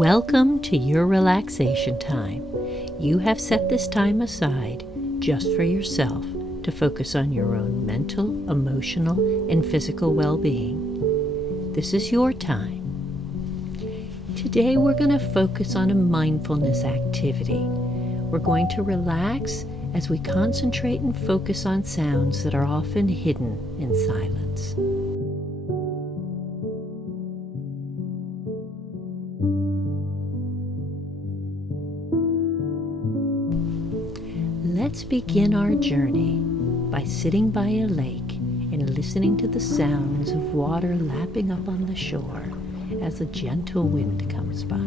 Welcome to your relaxation time. You have set this time aside just for yourself to focus on your own mental, emotional, and physical well-being. This is your time. Today we're going to focus on a mindfulness activity. We're going to relax as we concentrate and focus on sounds that are often hidden in silence. Let's begin our journey by sitting by a lake and listening to the sounds of water lapping up on the shore as a gentle wind comes by.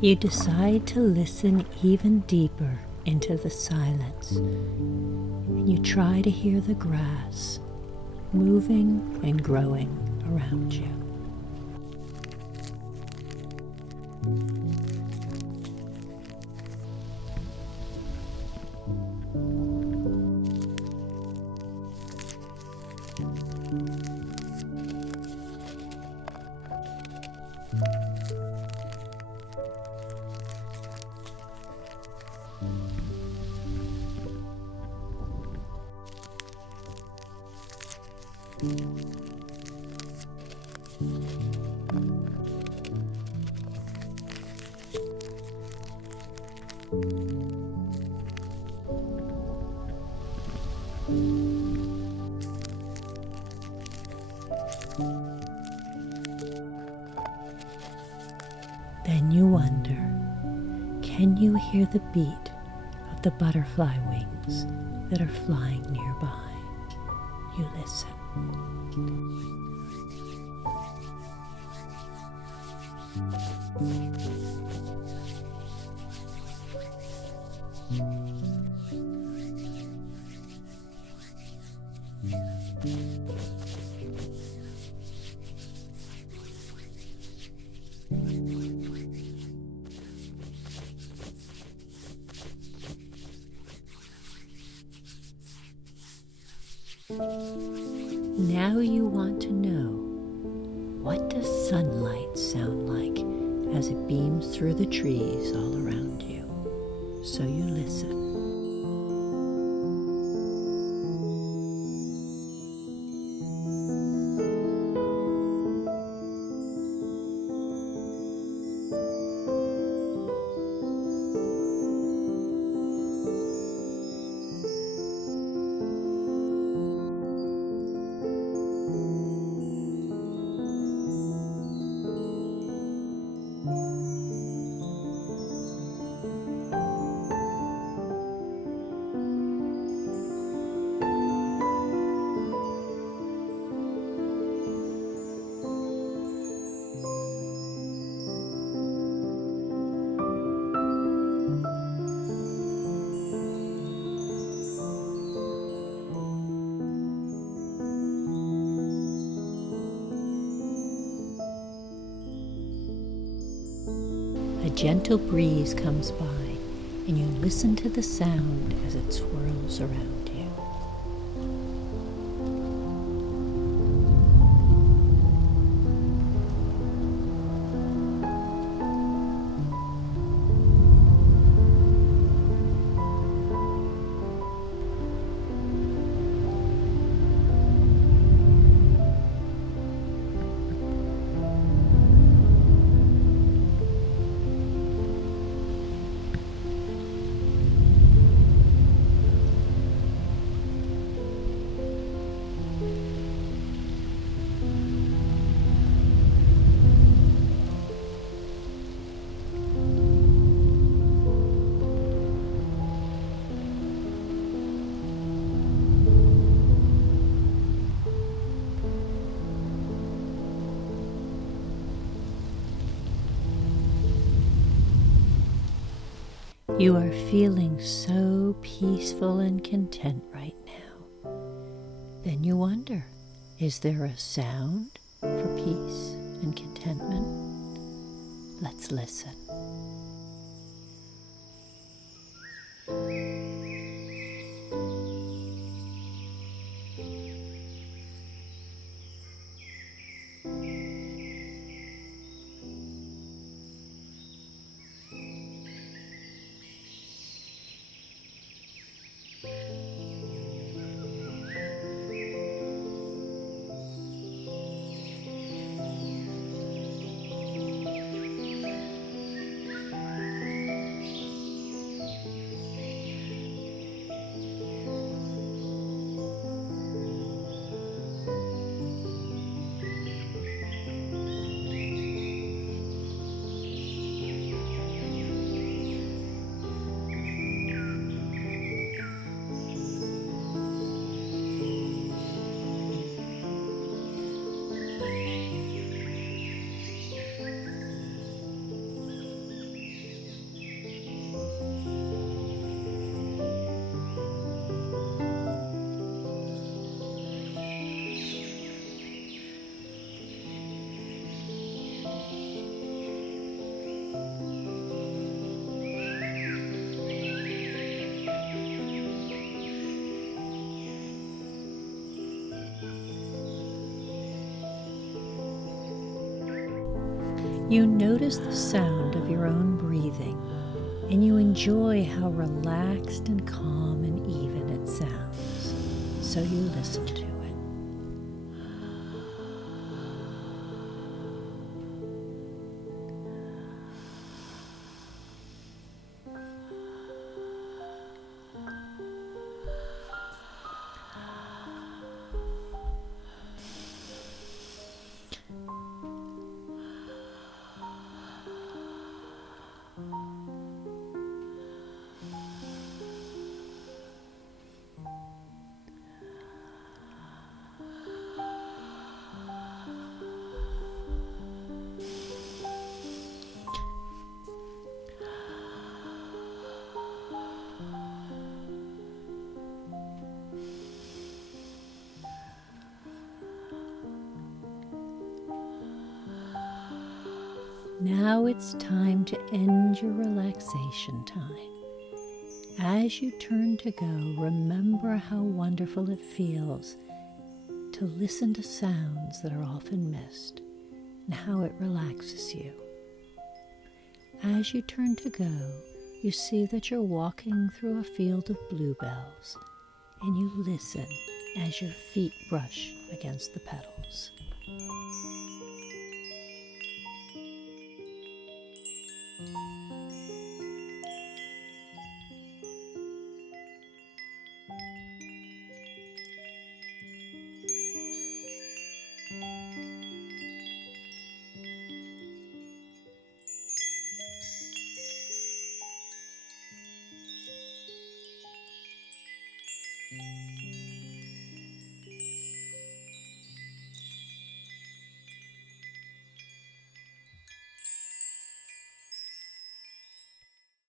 You decide to listen even deeper into the silence, and you try to hear the grass moving and growing around you. Then you wonder, can you hear the beat of the butterfly wings that are flying nearby? You listen. Now you want to know, what does sunlight sound like as it beams through the trees all around you? So you listen. A gentle breeze comes by, and you listen to the sound as it swirls around you. You are feeling so peaceful and content right now. Then you wonder, is there a sound for peace and contentment? Let's listen. You notice the sound of your own breathing, and you enjoy how relaxed and calm and even it sounds, so you listen to it. Now it's time to end your relaxation time. As you turn to go, remember how wonderful it feels to listen to sounds that are often missed and how it relaxes you. As you turn to go, you see that you're walking through a field of bluebells, and you listen as your feet brush against the petals.